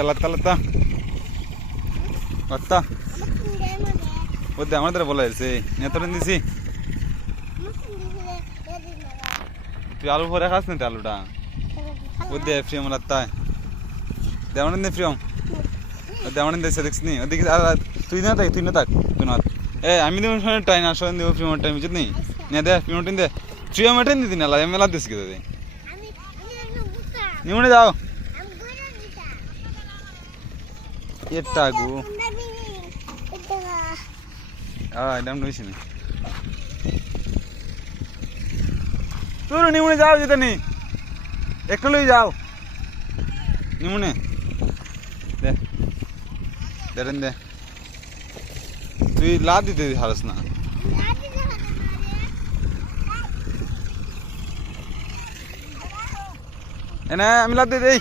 ಲತ್ತ ಲತ್ತ ಲತ್ತ ಒದ್ದೆ ಅವನತ್ರ ಬಲ ಇರಿಸಿ. ನೆತ್ತರಿಂದಿಸಿ তুই আলু ভরে খাস না আলুটা ও দে প্রিয়ম লাত্তায় দেওয়ান দে প্রিয়ম দেওয়ান দেশে দেখছি নি ওদিকে তুই না থাক তুই না থাক তুই না এ আমি দেবো শুনে টাইম আসো দেবো প্রিয়মের টাইম বুঝত নি নে দে প্রিয়মের টাইম দে প্রিয়মের টাইম দিদি না মেলা দিস কি দিদি নিমনে যাও এটাগু ఆ ఇదం చూసింది చూడు నిముని যাও যেতেনি একটুই যাও নিমুনে দে দেরেন দে তুই লাভ দিতে হারস না এনে আমি লাভ দিয়ে দেই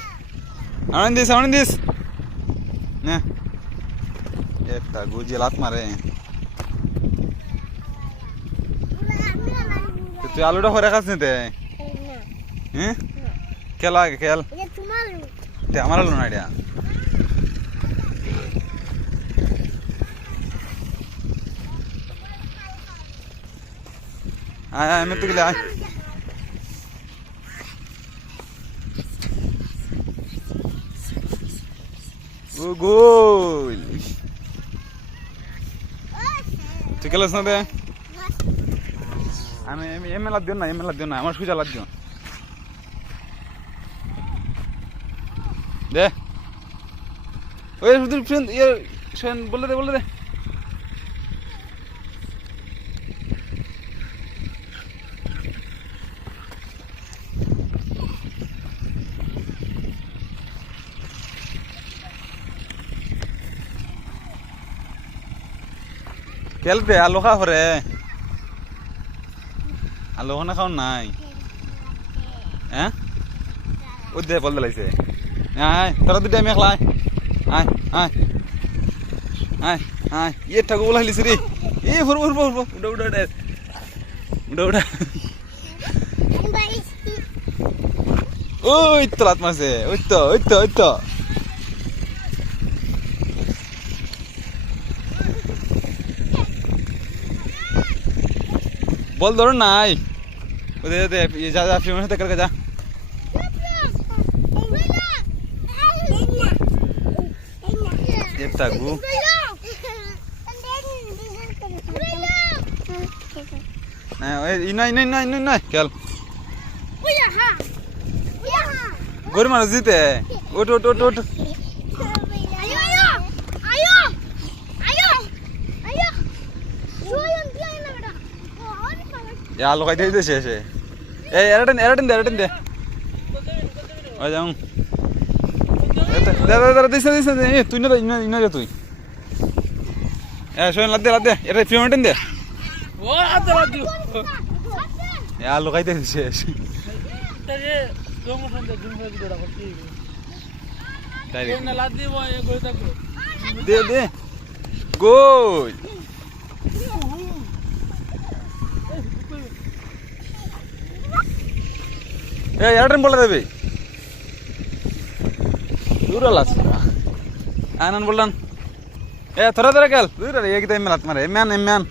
আনন্দ দিস আনন্দ দিস নে একটা গুজি লাত মারে তো তুই আলুটা ভরে খাস নিতে হ্যাঁ খেল আগে খেল তে আমার আলু না এটা আয় আয় আমি তো গেলে আয় ও গোল তুই খেলাস না দে। আমি এম এল দিও না, এম এল দিও না, আমার সুজা লাগ দিও। দে। ওই শুধু ইয়ে বলে দে বলে দে। কেলবে আলু খা ফরে আলু খানা খাও নাই। হ্যাঁ ওই দে বল দিলাইছে আয় তোরা দুটা আমি একলা আয় আয় আয় আয় ইয়ে ঠাকুর বলা হলিস রে এ ফুরবো ফুরবো ফুরবো উঠা উঠা উঠা উঠা উঠা ওই তো লাত মারছে ওই তো ওই তো ওই তো। বল ধরো নাই। দে দে যা যা ফিল্মের সাথে কালকে যা। এটা গু না ওই ইনা ইনা ইনা ইনা ইনা খেল। গরি মানুষ জিতে। ওট ওট ওট ওট আলু খাইতে দিতে শেষে এই এরাটেন এরাটেন দে এরাটেন দে ওই যাও দে দে দে দিস দিস এ তুই না দে ইনা ইনা যা তুই এ শোন লাদ দে লাদ দে এটা ফিমেন্টেন দে ও আদু এ আলু খাইতে দিতে শেষ তারে জমু ফন্দ জুম ফন্দ দড়া করতে তাই কোন না লাদ দিব এ কই দে দে গোল এরাটেন বলে দেবে? দূর আলাস আনন বললাম এ থরা থরা গেল দূর রে এক টাইম লাত মারে। এম্যান এম্যান।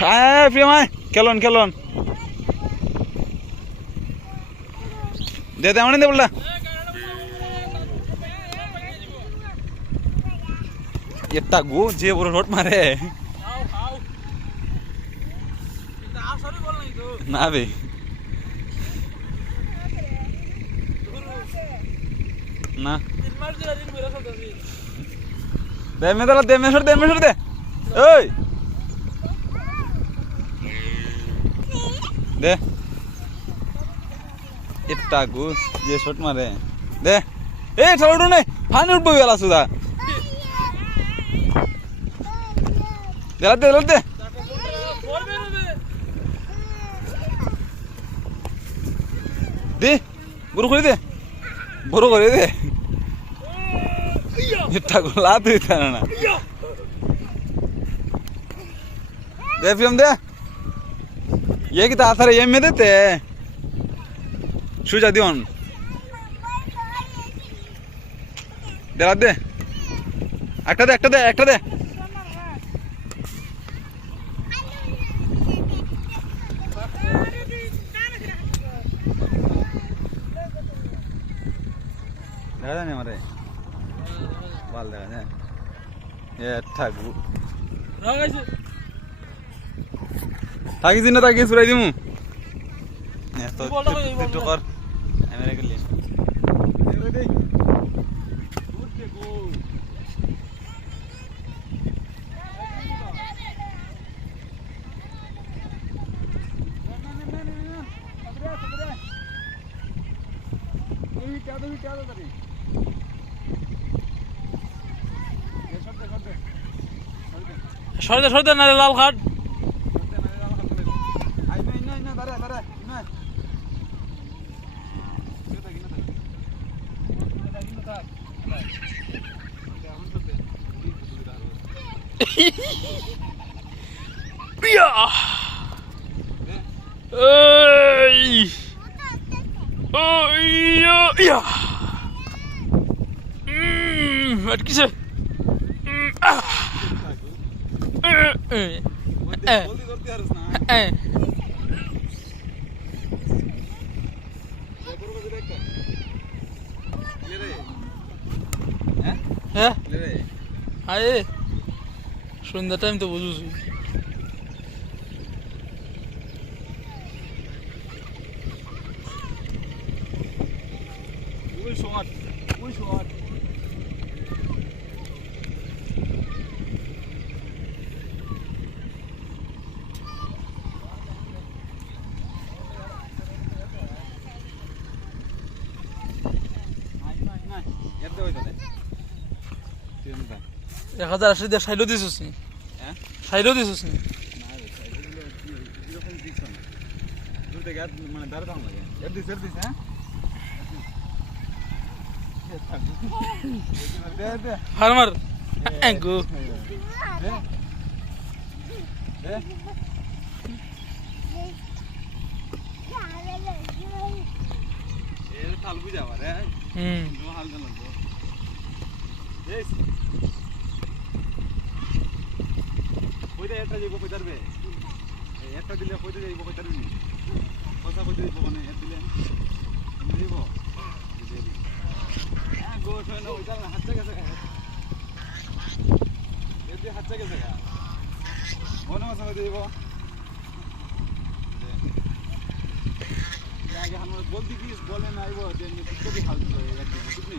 হ্যাঁ প্রিয়মায় খেলন খেলন। দে দে আমার দে বললা। বল নাই তো না বে না তিন মাস দিলা দিন মেরা সদাসি দে এটা গো যে শট মারে দে এ ঠাড়ু নাই ফানি উঠবো গেলা সুদা দেলা দে দেলা দে দে বড় করে দে বড় করে দে গো লাত দিতে না ইয়া দে প্রিয়ম দে ইয়ে কি তাড়াতাড়ি এম মেদেতে সুজা দিওন দে রাত দে একটা দে একটা দে একটা দে দেখা যায় না আমারে ভালো দেখা যায় রাগাইছে থাকিস না তাকে চুরাই দিমু বলটা। কর আমি রেখে সরদে সরদে নারে লাল খাট ইয়া এই এ এ এ হ্যাঁ আয়ে সন্ধ্যা টাইম তো বুঝুছি এক হাজার আশি দিয়ে সাইডও দিছিস নি? হ্যাঁ? সাইডও দিছিস নি? মানে এর দিস হ্যাঁ? ফার্মার গো। পারে হুম। কইতে একটা যাইব কই পারবে? একটা দিলে কইতে যাইব কই পারবি? নি কথা কইতে যাইব মানে এর দিলে। যাইব? হ্যাঁ গো শোয় না ওইটা হাতটা গেছে দিয়ে হাতটা গেছে মনে মাসে কইতে যাইব। আগে আমরা বলতে কি বলে না আইব যে হাল দিল বুঝলি?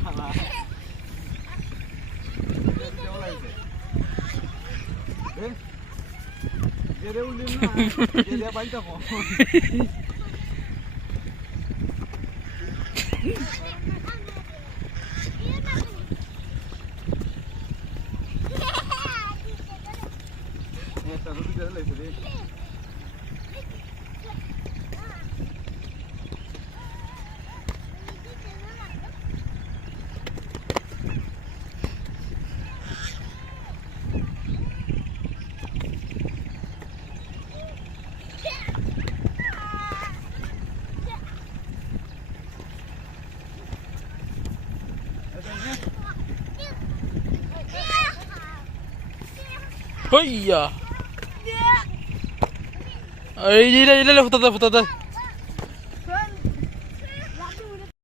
गेले उरली ना गेल्या पाहिजे হইয়া এই যে এটা এটা ফুটাতে ফুটাতে